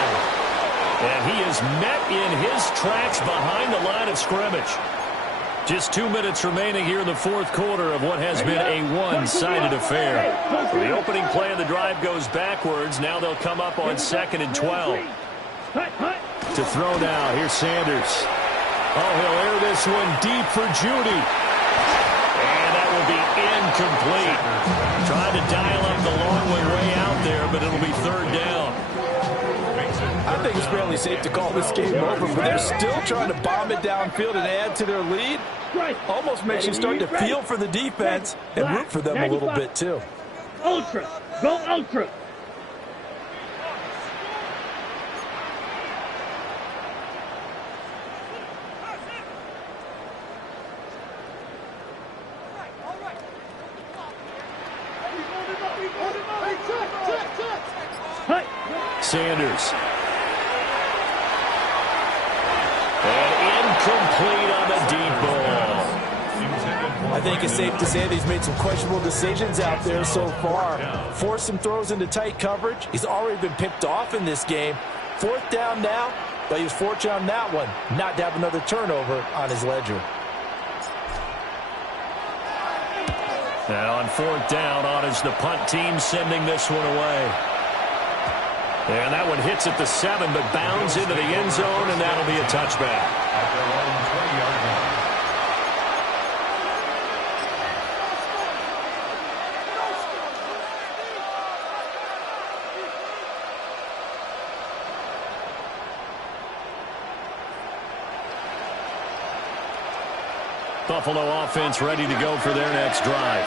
And he is met in his tracks behind the line of scrimmage. Just 2 minutes remaining here in the 4th quarter of what has been a one-sided affair. The opening play of the drive goes backwards. Now they'll come up on 2nd and 12. To throw now, here's Sanders. Oh, he'll air this one deep for Judy. And that will be incomplete. Trying to dial up the long way out there, but it'll be 3rd down. I think it's fairly safe to call this game over, but they're still trying to bomb it downfield and add to their lead. Almost makes you start to feel for the defense and root for them a little bit, too. Ultra. Go Ultra. Sanders. And incomplete on the deep ball. I think it's safe to say that he's made some questionable decisions out there so far. Forced some throws into tight coverage. He's already been picked off in this game. 4th down now, but he was fortunate on that one not to have another turnover on his ledger. And on 4th down, on is the punt team sending this one away. And that one hits at the 7, but bounds into the end zone, and that'll be a touchback. At their own 20-yard line. Buffalo offense ready to go for their next drive.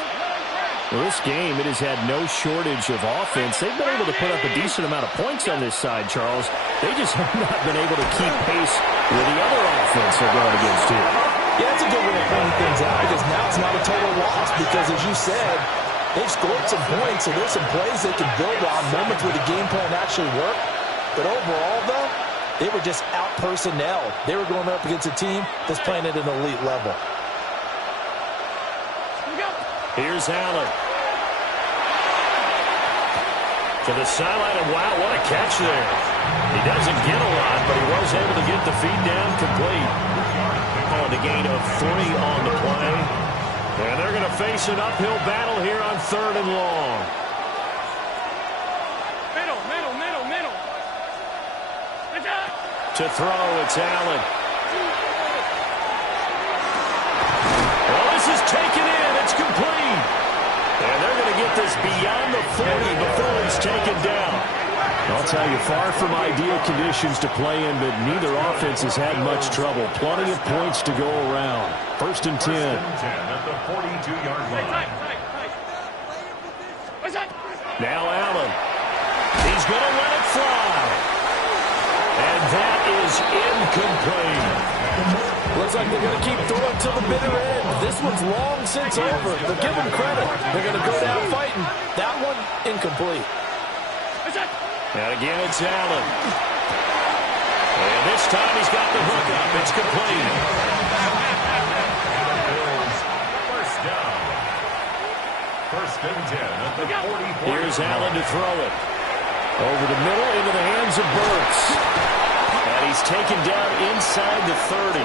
Well, this game, it has had no shortage of offense. They've been able to put up a decent amount of points on this side, Charles. They just have not been able to keep pace with the other offense they're going against here. Yeah, that's a good way of pointing things out, because now it's not a total loss, because as you said, they've scored some points, so there's some plays they can build on, moments where the game plan actually worked. But overall, though, they were just out-personnel. They were going up against a team that's playing at an elite level. Here's Allen. To the sideline, and wow, what a catch there. He doesn't get a lot, but he was able to get the feed down complete. Oh, the gain of 3 on the play. And they're going to face an uphill battle here on 3rd and long. Middle. To throw, it's Allen. Oh, this is taken in. It's complete. And they're going to get this beyond the 40 before he's taken down. I'll tell you, far from ideal conditions to play in, but neither offense has had much trouble. Plenty of points to go around. 1st and 10. At the 42-yard line. Now Allen. He's going to let it fly. And that is incomplete. Looks like they're going to keep throwing till the bitter end. This one's long since over. But give them credit. They're going to go down fighting. Incomplete. And again, it's Allen. And this time he's got the hook up. It's complete. Bills, first down. First and 10 at the 44. Here's Allen to throw it. Over the middle into the hands of Burks. And he's taken down inside the 30.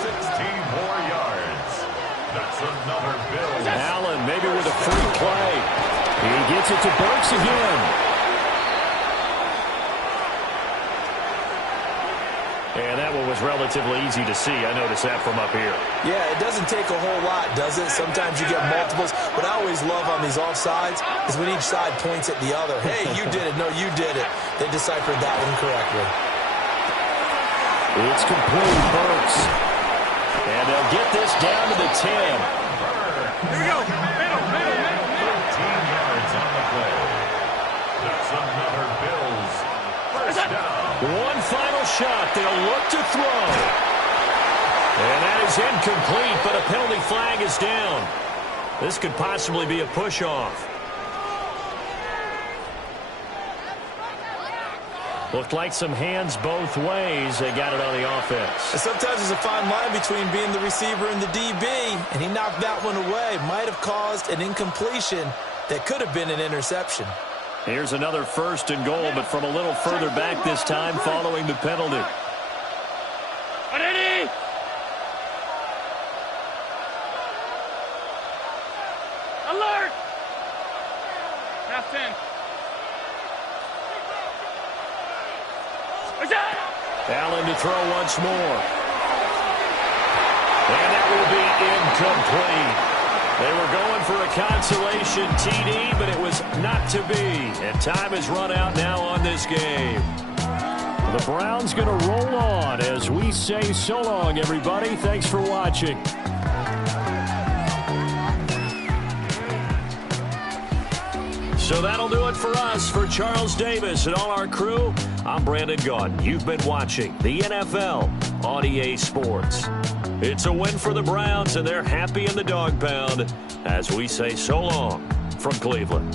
16 more yards. That's another Bills. Allen maybe with a free play. He gets it to Burks again. And that one was relatively easy to see. I noticed that from up here. Yeah, it doesn't take a whole lot, does it? Sometimes you get multiples. What I always love on these offsides is when each side points at the other. Hey, you did it. No, you did it. They deciphered that one correctly. It's complete, Burks. And they'll get this down to the 10. Here we go. 13 yards on the play. That's another Bills. First down. One final shot. They'll look to throw. And that is incomplete, but a penalty flag is down. This could possibly be a push-off. Looked like some hands both ways. They got it on the offense. And sometimes there's a fine line between being the receiver and the DB, and he knocked that one away. Might have caused an incompletion that could have been an interception. Here's another first and goal, but from a little further back this time following the penalty. Ready? Alert! Half 10. Allen to throw once more. And that will be incomplete. They were going for a consolation TD, but it was not to be. And time has run out now on this game. The Browns going to roll on as we say so long, everybody. Thanks for watching. So that'll do it for us. For Charles Davis and all our crew, I'm Brandon Gaudin. You've been watching the NFL on EA Sports. It's a win for the Browns, and they're happy in the dog pound as we say so long from Cleveland.